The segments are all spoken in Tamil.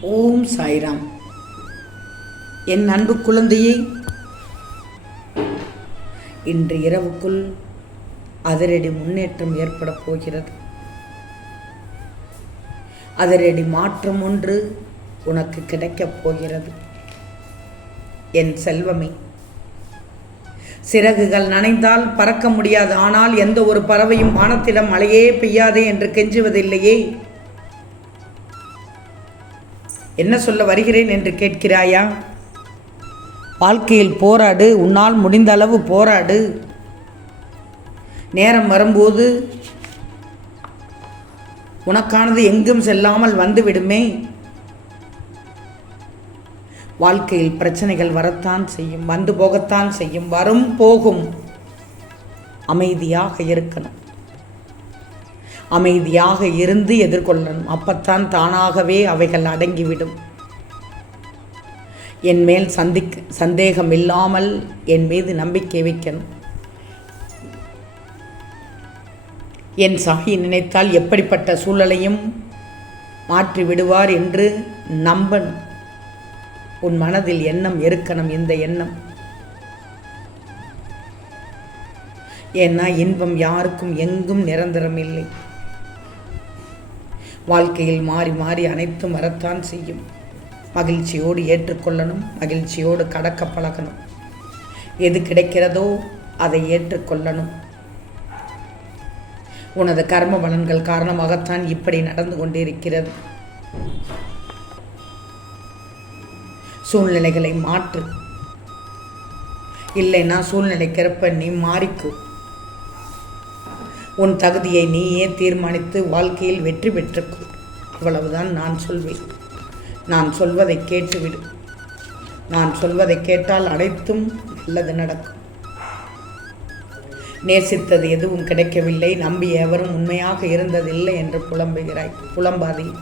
ஓம் சாய்ராம். என் அன்பு குழந்தையே இன்று இரவுக்குள் அதிரடி முன்னேற்றம் ஏற்பட போகிறது. அதிரடி மாற்றம் ஒன்று உனக்கு கிடைக்கப் போகிறது. என் செல்வமே சிறகுகள் நனைந்தால் பறக்க முடியாது. ஆனால் எந்த ஒரு பறவையும் வானத்திடம் மழையே பெய்யாதே என்று கெஞ்சுவதில்லையே. என்ன சொல்ல வருகிறேன் என்று கேட்கிறாயா? வாழ்க்கையில் போராடு உன்னால் முடிந்த அளவு போராடு. நேரம் வரும்போது உனக்கானது எங்கும் செல்லாமல் வந்துவிடுமே. வாழ்க்கையில் பிரச்சனைகள் வரத்தான் செய்யும் வந்து போகத்தான் செய்யும் வரும் போகும். அமைதியாக இருக்கணும். அமைதியாக இருந்து எதிர்கொள்ளணும். அப்பத்தான் தானாகவே அவைகள் அடங்கிவிடும். என் மேல் சந்திக்க சந்தேகம் இல்லாமல் என் மீது நம்பிக்கை வைக்கணும். என் சாகி நினைத்தால் எப்படிப்பட்ட சூழலையும் மாற்றி விடுவார் என்று நம்பணும். உன் மனதில் எண்ணம் இருக்கணும் இந்த எண்ணம். ஏன்னா இன்பம் யாருக்கும் எங்கும் நிரந்தரம் இல்லை வாழ்க்கையில் மாறி மாறி அனைத்தும் வரத்தான் செய்யும். மகிழ்ச்சியோடு ஏற்றுக்கொள்ளணும் மகிழ்ச்சியோடு கடக்க பழகணும். எது கிடைக்கிறதோ அதை ஏற்றுக்கொள்ளணும். உனது கர்ம பலன்கள் காரணமாகத்தான் இப்படி நடந்து கொண்டிருக்கிறது. சூழ்நிலைகளை மாற்று. இல்லைன்னா சூழ்நிலைக்கிறப்ப நீ மாறிக்கு. உன் தகுதியை நீயே தீர்மானித்து வாழ்க்கையில் வெற்றி பெற்றுக்கொள். அவ்வளவுதான் நான் சொல்வேன். நான் சொல்வதை கேட்டுவிடு. நான் சொல்வதை கேட்டால் அனைத்தும் நல்லது நடக்கும். நேசித்தது எதுவும் கிடைக்கவில்லை. நம்பி எவரும் உண்மையாக இருந்ததில்லை என்று புலம்புகிறாய். புலம்பாதே.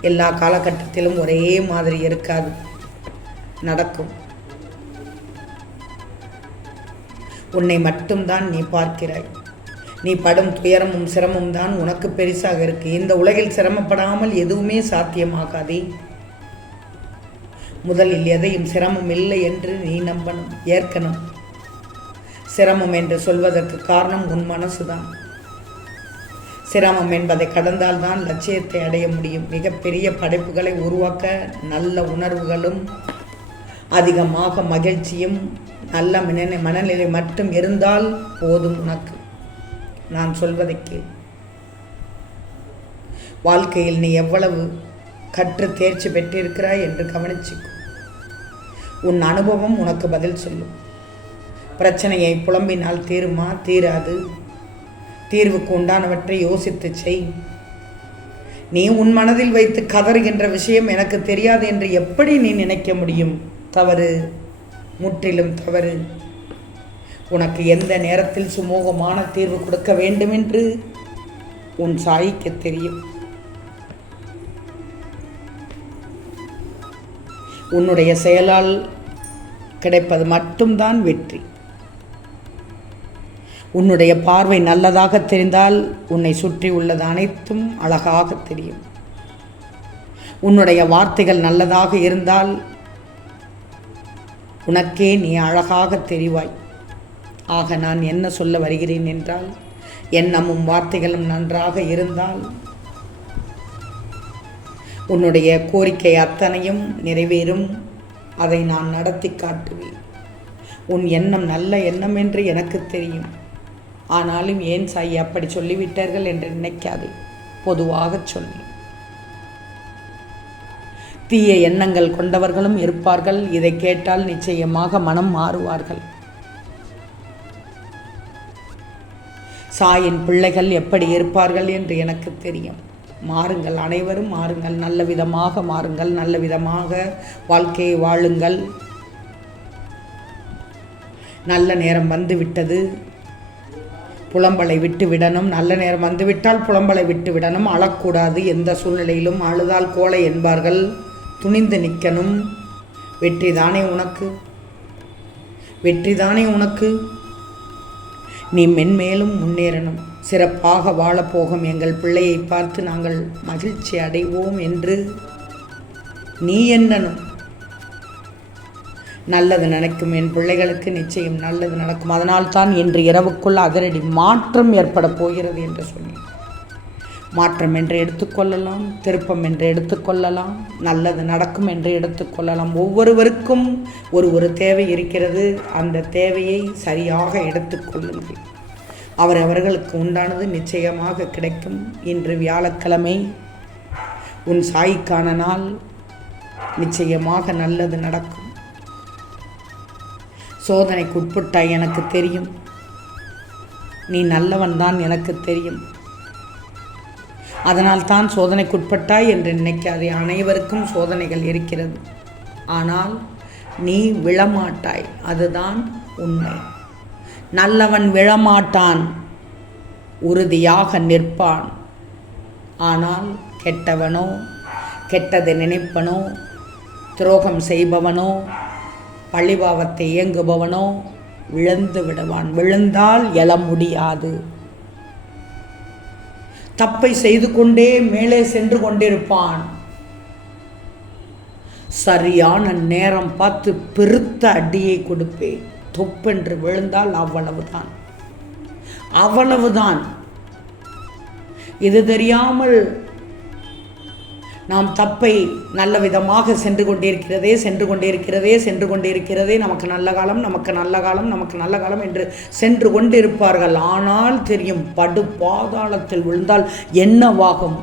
எல்லா காலகட்டத்திலும் ஒரே மாதிரி இருக்காது. நடக்கும். உன்னை மட்டும்தான் நீ பார்க்கிறாய். நீ படும் துயரமும் சிரமம் தான் உனக்கு பெரிசாக இருக்கு. இந்த உலகில் சிரமப்படாமல் எதுவுமே சாத்தியமாகாதே. முதலில் எதையும் சிரமம் இல்லை என்று நீ நம்பணும் ஏற்கணும். சிரமம் என்று சொல்வதற்கு காரணம் உன் மனசுதான். சிரமம் என்பதை கடந்தால்தான் லட்சியத்தை அடைய முடியும். மிகப்பெரிய படைப்புகளை உருவாக்க நல்ல உணர்வுகளும் அதிகமாக மகிழ்ச்சியும் நல்ல மன மனநிலை மட்டும் இருந்தால் போதும் உனக்கு. நான் சொல்வதை கேள் வாழ்க்கையில் நீ எவ்வளவு கற்று தேர்ச்சி பெற்றிருக்கிறாய் என்று கவனிச்சுக்கும் உன் அனுபவம் உனக்கு பதில் சொல்லும். பிரச்சனையை புலம்பினால் தீருமா? தீராது. தீர்வுக்கு உண்டானவற்றை யோசித்து செய். நீ உன் மனதில் வைத்து கதறுகின்ற விஷயம் எனக்கு தெரியாது என்று எப்படி நீ நினைக்க முடியும்? தவறு. முற்றிலும் தவறு. உனக்கு எந்த நேரத்தில் சுமூகமான தீர்வு கொடுக்க வேண்டும் என்று உன் சாய்க்கு தெரியும். உன்னுடைய செயலால் கிடைப்பது மட்டும்தான் வெற்றி. உன்னுடைய பார்வை நல்லதாக தெரிந்தால் உன்னை சுற்றி உள்ளது அனைத்தும் அழகாக தெரியும். உன்னுடைய வார்த்தைகள் நல்லதாக இருந்தால் உனக்கே நீ அழகாக தெரிவாய். ஆக நான் என்ன சொல்ல வருகிறேன் என்றால் எண்ணமும் வார்த்தைகளும் நன்றாக இருந்தால் உன்னுடைய கோரிக்கை அத்தனையும் நிறைவேறும். அதை நான் நடத்தி காட்டுவேன். உன் எண்ணம் நல்ல எண்ணம் என்று எனக்கு தெரியும். ஆனாலும் ஏன் சாய் அப்படி சொல்லிவிட்டார்கள் என்று நினைக்காதே. பொதுவாக சொல்லி தீய எண்ணங்கள் கொண்டவர்களும் இருப்பார்கள். இதை கேட்டால் நிச்சயமாக மனம் மாறுவார்கள். சாயின் பிள்ளைகள் எப்படி இருப்பார்கள் என்று எனக்கு தெரியும். மாறுங்கள் அனைவரும் மாறுங்கள். நல்ல விதமாக மாறுங்கள். நல்ல விதமாக வாழ்க்கையை வாழுங்கள். நல்ல நேரம் வந்து விட்டது புலம்பலை விட்டு விடணும் நல்ல நேரம் வந்துவிட்டால் புலம்பலை விட்டு விடணும் அழக்கூடாது. எந்த சூழ்நிலையிலும் அழுதால் கோலை என்பார்கள். துணிந்து நிற்கணும். வெற்றி தானே உனக்கு. வெற்றி தானே உனக்கு. நீ மென்மேலும் முன்னேறணும். சிறப்பாக வாழப்போகும் எங்கள் பிள்ளையை பார்த்து நாங்கள் மகிழ்ச்சி அடைவோம் என்று நீ என்னனும் நல்லது நடக்கும். என் பிள்ளைகளுக்கு நிச்சயம் நல்லது நடக்கும். அதனால் தான் இன்று இரவுக்குள் அதிரடி மாற்றம் ஏற்பட போகிறது என்று சொன்னேன். மாற்றம் என்று எடுத்துக்கொள்ளலாம் திருப்பம் என்று எடுத்துக்கொள்ளலாம் நல்லது நடக்கும் என்று எடுத்துக்கொள்ளலாம். ஒவ்வொருவருக்கும் ஒரு ஒரு தேவை இருக்கிறது. அந்த தேவையை சரியாக எடுத்துக்கொள்ளுங்கள் அவர் அவர்களுக்கு உண்டானது நிச்சயமாக கிடைக்கும். இன்று வியாழக்கிழமை உன் சாய்க்கான நாள். நிச்சயமாக நல்லது நடக்கும். சோதனைக்கு உட்பட்டாய் எனக்கு தெரியும். நீ நல்லவன் தான் எனக்கு தெரியும். அதனால் தான் சோதனைக்குட்பட்டாய் என்று நினைக்காதே. அனைவருக்கும் சோதனைகள் இருக்கிறது. ஆனால் நீ விழமாட்டாய். அதுதான் உண்மை. நல்லவன் விழமாட்டான். உறுதியாக நிற்பான். ஆனால் கெட்டவனோ கெட்டதை நினைப்பனோ துரோகம் செய்பவனோ பழிபாவத்தை இயங்குபவனோ விழுந்து விடுவான். விழுந்தால் எழ முடியாது. தப்பை செய்து கொண்டே மேலே சென்று கொண்டிருப்பான். சரியான நேரம் பார்த்து பெருத்த அடியை கொடுப்பேன். தொப்பென்று விழுந்தால் அவ்வளவுதான். அவ்வளவுதான். இது தெரியாமல் நாம் தப்பை நல்ல விதமாக சென்று கொண்டிருக்கிறதே சென்று கொண்டிருக்கிறதே சென்று கொண்டிருக்கிறதே. நமக்கு நல்ல காலம் நமக்கு நல்ல காலம் நமக்கு நல்ல காலம் என்று சென்று கொண்டிருப்பார்கள். ஆனால் தெரியும் படு பாதாளத்தில் விழுந்தால் என்னவாகும்?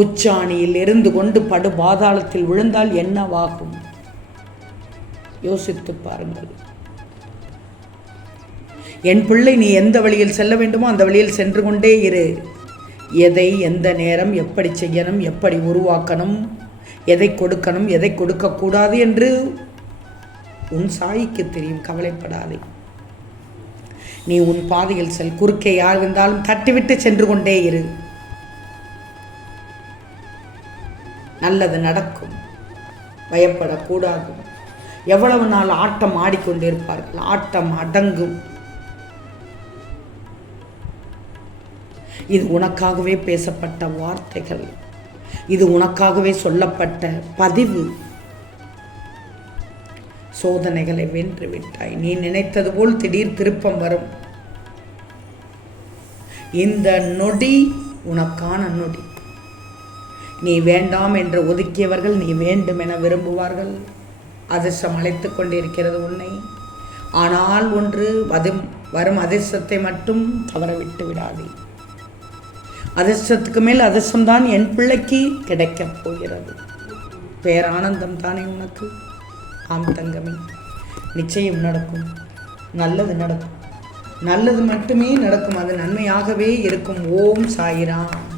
உச்சாணியில் இருந்து கொண்டு படு பாதாளத்தில் விழுந்தால் என்னவாகும்? யோசித்து பாருங்கள். என் பிள்ளை நீ எந்த வழியில் செல்ல வேண்டுமோ அந்த வழியில் சென்று கொண்டே இரு. எதை எந்த நேரம் எப்படி செய்யணும் எப்படி உருவாக்கணும் எதை கொடுக்கணும் எதை கொடுக்கக்கூடாது என்று உன் சாய்க்கு தெரியும் கவலைப்படாதே. நீ உன் பாதையில் செல் குறுக்கே யார் இருந்தாலும் தட்டிவிட்டு சென்று கொண்டே இரு. நல்லது நடக்கும் பயப்படக்கூடாது. எவ்வளவு நாள் ஆட்டம் ஆடிக்கொண்டிருப்பார்கள் ஆட்டம் அடங்கும். இது உனக்காகவே பேசப்பட்ட வார்த்தைகள். இது உனக்காகவே சொல்லப்பட்ட பதிவு. சோதனைகளை வென்று விட்டாய் நீ நினைத்தது போல் திடீர் திருப்பம் வரும். இந்த நொடி உனக்கான நொடி. நீ வேண்டாம் என்று ஒதுக்கியவர்கள் நீ வேண்டும் என விரும்புவார்கள். அதிர்ஷ்டம் அழைத்து கொண்டிருக்கிறது உன்னை. ஆனால் ஒன்று வரும் வரும் அதிர்ஷ்டத்தை மட்டும் தவறவிட்டு விடாதே அதிர்ஷ்டத்துக்கு மேல் அதிர்ஷ்டம்தான் என் பிள்ளைக்கு கிடைக்கப் போகிறது. பேரானந்தம் தானே உனக்கு? ஆம் தங்கமே நிச்சயம் நடக்கும். நல்லது நடக்கும். நல்லது மட்டுமே நடக்கும். அது நன்மையாகவே இருக்கும். ஓம் சாயிராம்.